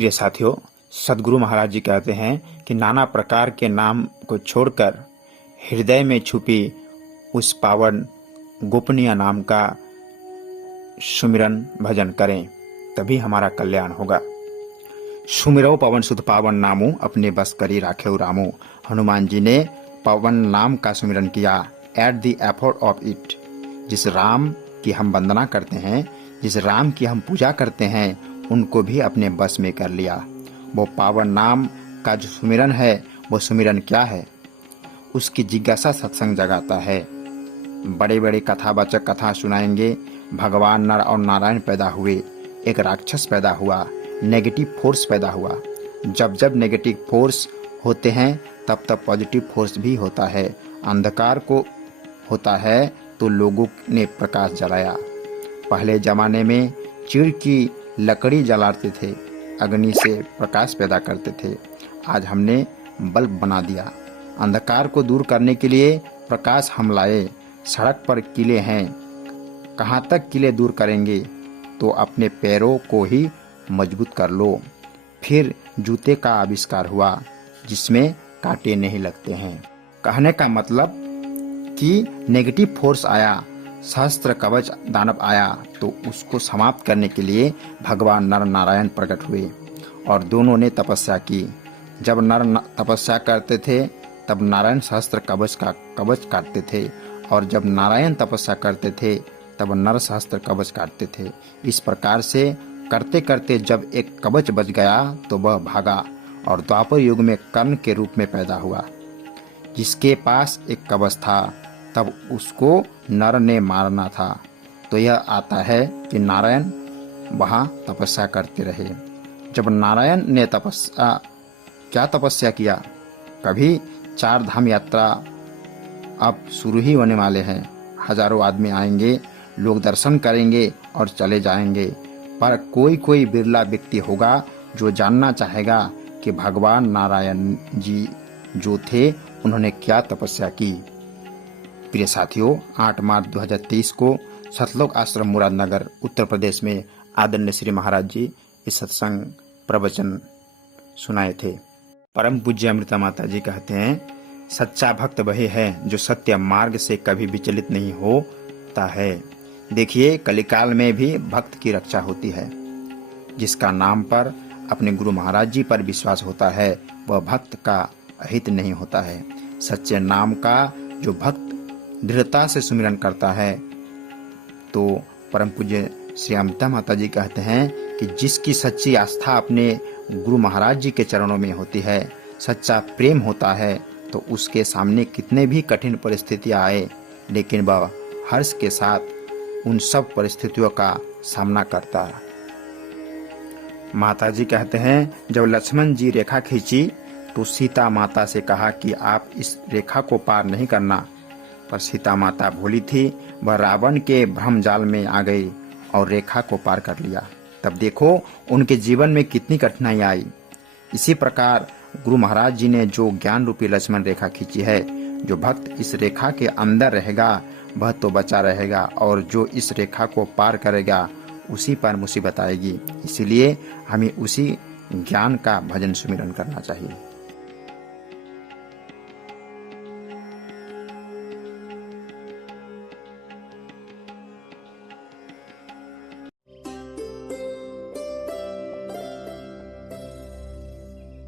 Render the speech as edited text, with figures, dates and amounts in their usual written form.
प्रिय साथियों, सदगुरु महाराज जी कहते हैं कि नाना प्रकार के नाम को छोड़कर हृदय में छुपी उस पावन गोपनीय नाम का सुमिरन भजन करें, तभी हमारा कल्याण होगा। सुमिरो पवन सुत पावन नामो, अपने बस करी राखेउ रामो। हनुमान जी ने पवन नाम का सुमिरन किया at the effort of it. जिस राम की हम वंदना करते हैं, जिस राम की हम पूजा करते हैं, उनको भी अपने बस में कर लिया। वो पावन नाम का जो सुमिरन है, वो सुमिरन क्या है? उसकी जिज्ञासा सत्संग जगाता है। बड़े बड़े कथावाचक कथा सुनाएंगे। भगवान नर और नारायण पैदा हुए, एक राक्षस पैदा हुआ, नेगेटिव फोर्स पैदा हुआ। जब जब नेगेटिव फोर्स होते हैं तब तब पॉजिटिव फोर्स भी होता है। अंधकार को होता है तो लोगों ने प्रकाश जलाया। पहले जमाने में चीड़ की लकड़ी जलाते थे, अग्नि से प्रकाश पैदा करते थे। आज हमने बल्ब बना दिया। अंधकार को दूर करने के लिए प्रकाश हम लाए। सड़क पर किले हैं, कहाँ तक किले दूर करेंगे? तो अपने पैरों को ही मजबूत कर लो। फिर जूते का आविष्कार हुआ जिसमें कांटे नहीं लगते हैं। कहने का मतलब कि नेगेटिव फोर्स आया, सहस्त्र कवच दानव आया, तो उसको समाप्त करने के लिए भगवान नर नारायण प्रकट हुए और दोनों ने तपस्या की। जब नर तपस्या करते थे तब नारायण सहस्त्र कवच का कवच काटते थे, और जब नारायण तपस्या करते थे तब नर सहस्त्र कवच काटते थे। इस प्रकार से करते करते जब एक कवच बच गया तो वह भागा और द्वापर युग में कर्ण के रूप में पैदा हुआ। जिसके पास एक कवच था तब उसको नर ने मारना था। तो यह आता है कि नारायण वहां तपस्या करते रहे। जब नारायण ने क्या तपस्या किया? कभी 4 धाम यात्रा अब शुरू ही होने वाले हैं। हजारों आदमी आएंगे, लोग दर्शन करेंगे और चले जाएंगे, पर कोई कोई बिरला व्यक्ति होगा जो जानना चाहेगा कि भगवान नारायण जी जो थे उन्होंने क्या तपस्या की। प्रिय साथियों, 8 मार्च 2023 को सतलोक आश्रम मुरादनगर उत्तर प्रदेश में आदरणीय श्री महाराज जी इस सत्संग प्रवचन सुनाए थे। परम पूज्य अमृता माता जी कहते हैं, सच्चा भक्त वही है जो सत्य मार्ग से कभी विचलित नहीं होता है। देखिए, कलिकाल में भी भक्त की रक्षा होती है। जिसका नाम पर अपने गुरु महाराज जी पर विश्वास होता है, वह भक्त का अहित नहीं होता है। सच्चे नाम का जो भक्त दृढ़ता से सुमिरन करता है, तो परम पूज्य श्री अमृता माता जी कहते हैं कि जिसकी सच्ची आस्था अपने गुरु महाराज जी के चरणों में होती है, सच्चा प्रेम होता है, तो उसके सामने कितने भी कठिन परिस्थितियां आए, लेकिन वह हर्ष के साथ उन सब परिस्थितियों का सामना करता है। माता जी कहते हैं, जब लक्ष्मण जी रेखा खींची तो सीता माता से कहा कि आप इस रेखा को पार नहीं करना, पर सीता माता भोली थी, वह रावण के भ्रम जाल में आ गई और रेखा को पार कर लिया। तब देखो उनके जीवन में कितनी कठिनाई आई। इसी प्रकार गुरु महाराज जी ने जो ज्ञान रूपी लक्ष्मण रेखा खींची है, जो भक्त इस रेखा के अंदर रहेगा वह तो बचा रहेगा, और जो इस रेखा को पार करेगा उसी पर मुसीबत आएगी। इसीलिए हमें उसी ज्ञान का भजन सुमिरन करना चाहिए।